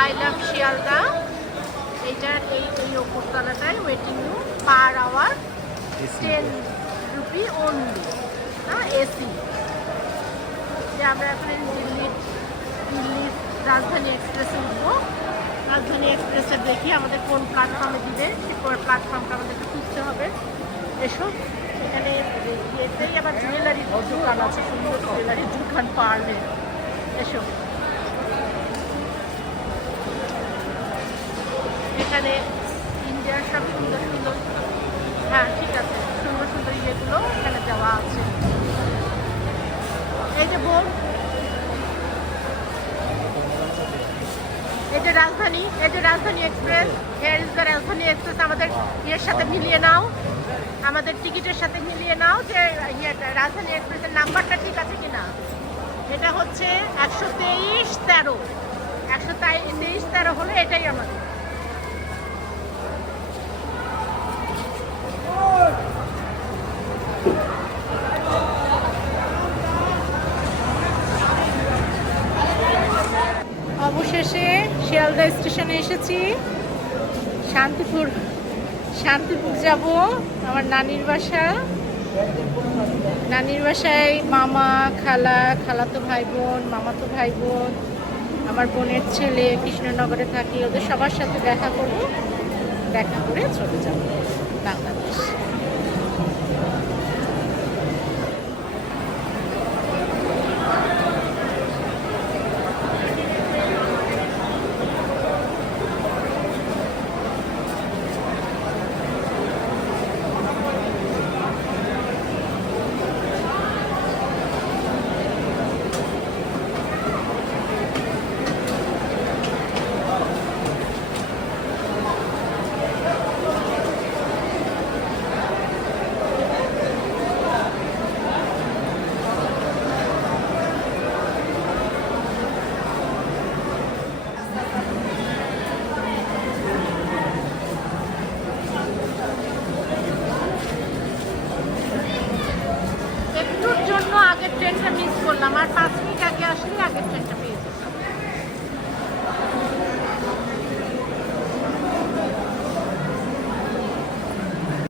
I love Sealdah. এইটার এই এই ওপরতলাটায় waiting room per hour ten rupee only হ্যাঁ এসি যে আমরা এখন দিল্লির দিল্লির রাজধানী এক্সপ্রেসে উঠবো। রাজধানী এক্সপ্রেসে দেখি আমাদের কোন প্ল্যাটফর্মে দিবে সে প্ল্যাটফর্মটা আমাদেরকে খুঁজতে হবে। এসো এখানে এতেই আবার জুয়েলারির দোকান আছে সুন্দর জুয়েলারির দোকান পারলে। এসো। এখানে ইন্ডিয়ার সব সুন্দর সুন্দর হ্যাঁ ঠিক আছে। সুন্দর সুন্দর ইয়েগুলো এখানে দেওয়া আছে। এই যে বোর্ড যে রাজধানী যে Rajdhani express here is the Rajdhani express. আমাদের ইয়ের সাথে মিলিয়ে নাও। আমাদের টিকিটের সাথে মিলিয়ে নাও যে রাজধানী এক্সপ্রেসের নাম্বারটা ঠিক আছে কিনা। এটা হচ্ছে একশো তেইশ তেরো। একশো তেইশ তেরো হলে এটাই আমাদের। অবশেষে শিয়ালদা স্টেশনে এসেছি। শান্তিপুর শান্তিপুর যাব আমার নানির বাসা। নানির বাসায় মামা, খালা, খালাতো ভাই বোন মামাতো ভাই বোন আমার বোনের ছেলে কৃষ্ণনগরে থাকি, ওদের সবার সাথে দেখা করব। দেখা করে চলে যাব বাংলাদেশ। ট্রেনটা মিস করলাম। আর পাঁচ মিনিট আগে আসলে আগের ট্রেনটা